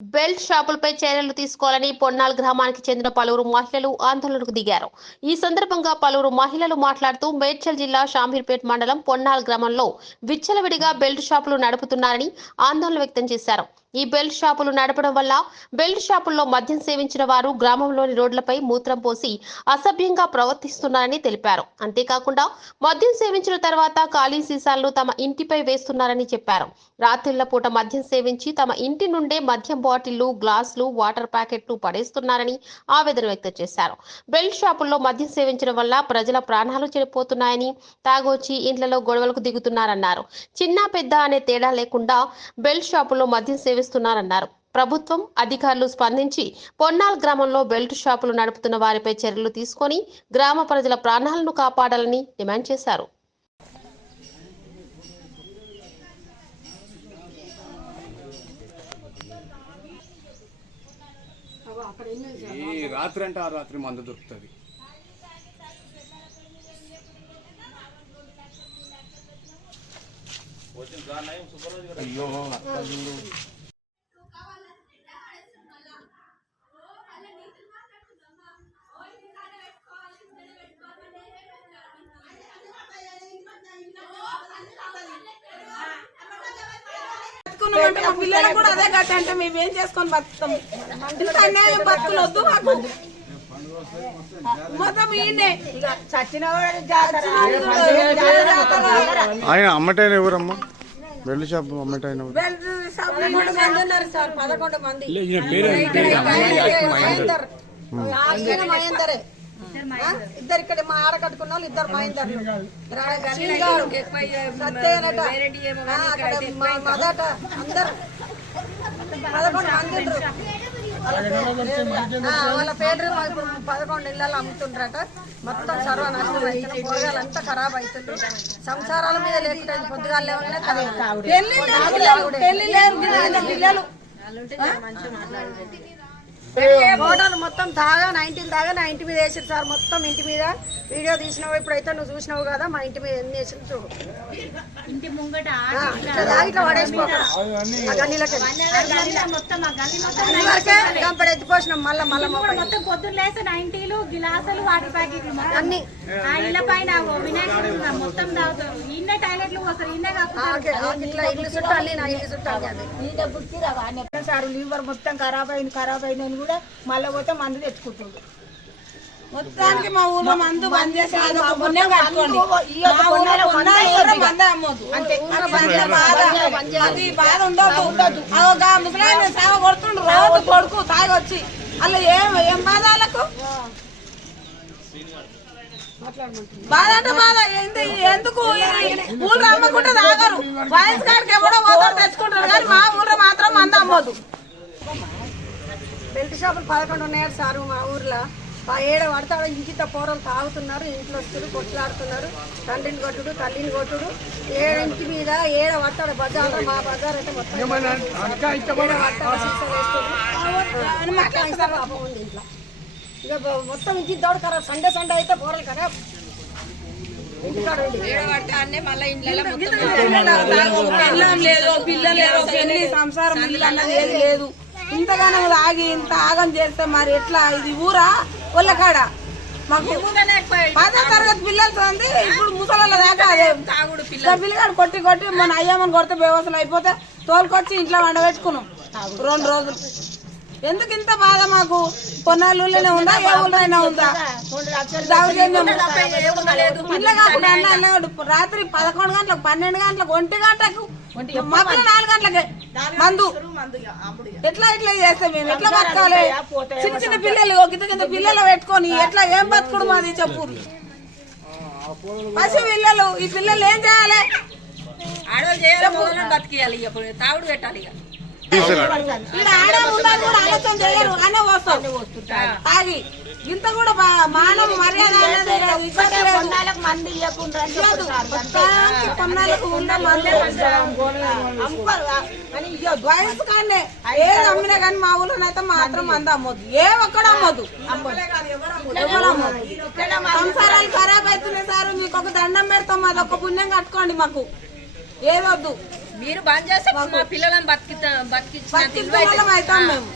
Belt షాపులపై చర్యలు తీసుకోవాలని పొన్నాల్ గ్రామానికి చెందిన పలువురు మహిళలు ఆందోళనకు దిగారు. ఈ సందర్భంగా పలువురు మహిళలు మాట్లాడుతూ మేడ్చల్ జిల్లా షాంబీర్పేట్ మండలం పొన్నాల్ గ్రామంలో విచ్చలవిడిగా బెల్ట్ షాపులు నడుపుతున్నారని ఆందోళన వ్యక్తం చేశారు. ఈ బెల్ట్ షాపులు నడపడం వల్ల బెల్ట్ షాపుల్లో మద్యం సేవించిన వారు గ్రామంలోని రోడ్లపై మూత్రం పోసి అసభ్యంగా ప్రవర్తిస్తున్నారని తెలిపారు. అంతేకాకుండా మద్యం సేవించిన తర్వాత ఖాళీ సీసాలను తమ ఇంటిపై వేస్తున్నారని చెప్పారు. రాత్రిళ్ళ పూట మద్యం సేవించి తమ ఇంటి నుండే మద్యం బాటిళ్ళు గ్లాసులు వాటర్ ప్యాకెట్లు పడేస్తున్నారని ఆవేదన వ్యక్తం చేశారు. బెల్ట్ షాపుల్లో మద్యం సేవించడం వల్ల ప్రజల ప్రాణాలు చెడిపోతున్నాయని తాగొచ్చి ఇండ్లలో గొడవలకు దిగుతున్నారన్నారు. చిన్న పెద్ద అనే తేడా లేకుండా బెల్ట్ షాపుల్లో మద్యం సేవిస్తున్నారన్నారు. ప్రభుత్వం అధికారులు స్పందించి పొన్నాల్ గ్రామంలో బెల్ట్ షాపులు నడుపుతున్న వారిపై చర్యలు తీసుకొని గ్రామ ప్రజల ప్రాణాలను కాపాడాలని డిమాండ్ చేశారు. ఈ రాత్రి అంటే ఆ రాత్రి మందు దొరుకుతుంది. అయ్యో బతుకున్నామంటే మా పిల్లలకు కూడా అదే గట్టి అంటే మేము ఏం చేసుకొని బతుకుతాం ఇంత అన్యాయం బతుకులు వద్దు మాకు మొత్తం ఈయనే ఆయన అమ్మటైన ఎవరమ్మా బెల్ట్ షాప్ అమ్మటైన? పదకొండు మంది మహేందరే ఇద్దరు ఇక్కడ మా ఆడ కట్టుకున్న వాళ్ళు ఇద్దరు మహేందర్లు సత్యనట అక్కడ మా మదట అందరు పదకొండు మంది వాళ్ళ పేరు పదకొండు ఇళ్ళలో అమ్ముతుండ్రట. మొత్తం సర్వనాశనం అవుతుంది కూరగాయలు అంతా ఖరాబ్ అవుతుంది సంసారాల మీద లేకుండా పొద్దుగాలు లేవగానే పిల్లలు. ఫోటోలు మొత్తం తాగా నా ఇంటిని తాగా నా ఇంటి మీద వేసారు సార్. మొత్తం ఇంటి మీద. వీడియో తీసినావు ఇప్పుడైతే నువ్వు చూసినావు కదా? మా ఇంటి మీద ఎన్ని వేసారు చూడు. ఇంటి ముంగట ఇట్లా తాగి ఇట్లా గంపడి ఎత్తిపోసినాం మళ్ళా మళ్ళా. మొత్తం. పొద్దున్న లేస్తే నైన్టీలు గిలాసులు వాటర్ ప్యాకెట్లు. అన్ని. ఆ ఇళ్ళ పైన వినాయకుడు మొత్తం తాగుతారు ఇన్నే టాయిలెట్లు పోస్తారు ఇన్నే ఇట్లా ఇల్లు చుట్టాలి నా ఇల్లు చుట్టాలి. సార్ లీవర్ మొత్తం ఖరాబ్ అయింది ఖరాబ్ అయిందని కూడా మళ్ళీ పోతే మందు తెచ్చుకుంటుండ్రు. మొత్తానికి మా ఊర్లో మందు బంద్ చేసి అది బాధ ఉండదు ముసలాయన సేవ కొడుతుండ్రు రోజు కొడుకు తాగి వచ్చి అలా ఏం ఏం బాధ వాళ్ళకు బాధ అంటే బాధ. ఏంటి ఎందుకు? ఊళ్ళో అమ్మకుంటే తాగరు. వైన్స్ కాడికి ఎవడో పోతారు తెచ్చుకుంటారు కానీ మా ఊళ్ళో మాత్రం మంద అమ్మొద్దు. బెల్ట్ షాపులు పదకొండు ఉన్నాయి సారు మా ఊర్లో. ఆ ఏడ పడతాడు ఇంకిత పోరలు తాగుతున్నారు ఇంట్లో వస్తున్నారు కొట్లాడుతున్నారు. తండ్రిని కొట్టుడు తల్లిని కొట్టుడు. ఏడింటి మీద ఏడ పడతాడు బజార్ మా బజార్ అయితే మొత్తం ఏడ పాపం ఉంది ఇంట్లో. ఇక మొత్తం ఇంటి దౌడు ఖరాబ్ సండే సండే అయితే పోరలు ఉండి. పెళ్ళాం లేదు పిల్లలు లేదు సంసారం లేదు. ఇంతగానం ఆగి ఇంత ఆగం చేస్తే మరి ఎట్లా? ఇది ఊరా? ఒళ్ళకాడ మాకు పదో తరగతి పిల్లలతో ఉంది. ఇప్పుడు ముసల దాకా అదే పిల్లగాడు కొట్టి కొట్టి మన అయ్యమ్మని కొడితే బేవసలు అయిపోతే తోలుకొచ్చి ఇంట్లో వండబెట్టుకున్నాం. రెండు రోజులు. ఎందుకు ఇంత బాధ మాకు? కొన్నాళ్ళలోనే ఉందా? ఏ ఊళ్ళైనా ఉందా? కాకుండా అన్న రాత్రి పదకొండు గంటలకు పన్నెండు గంటలకు ఒంటి గంటకు మధ్య నాలుగు గంటలకే మందు. ఎట్లా ఇట్లా చేస్తే మేము? ఎట్లా బతకాలి? చిన్న చిన్న పిల్లలు కింద కింద పిల్లలు పెట్టుకొని ఎట్లా ఏం బతుకుడు మాది చెప్పు. పసి పిల్లలు ఈ పిల్లలు ఏం చేయాలి? కూడా ఆలోచన చేయరు తాగి ఇంత కూడా మానవ మర్యాద మంది కొన్నాళ్ళకు ఉన్న మందు. అని వయసు కానీ ఏది అమ్మినా కానీ మా ఊళ్ళో అయితే మాత్రం మంది. అమ్మొద్దు. ఏ ఒక్కడు అమ్మొద్దు. సంసారాలు ఖరాబ్ అవుతున్నాయి సార్. మీకు ఒక దండం పెడతాం అది ఒక పుణ్యం కట్టుకోండి మాకు. ఏదొద్దు. మీరు బంద్ చేస్తే మా పిల్లలను బతికి బతికించిన మేము.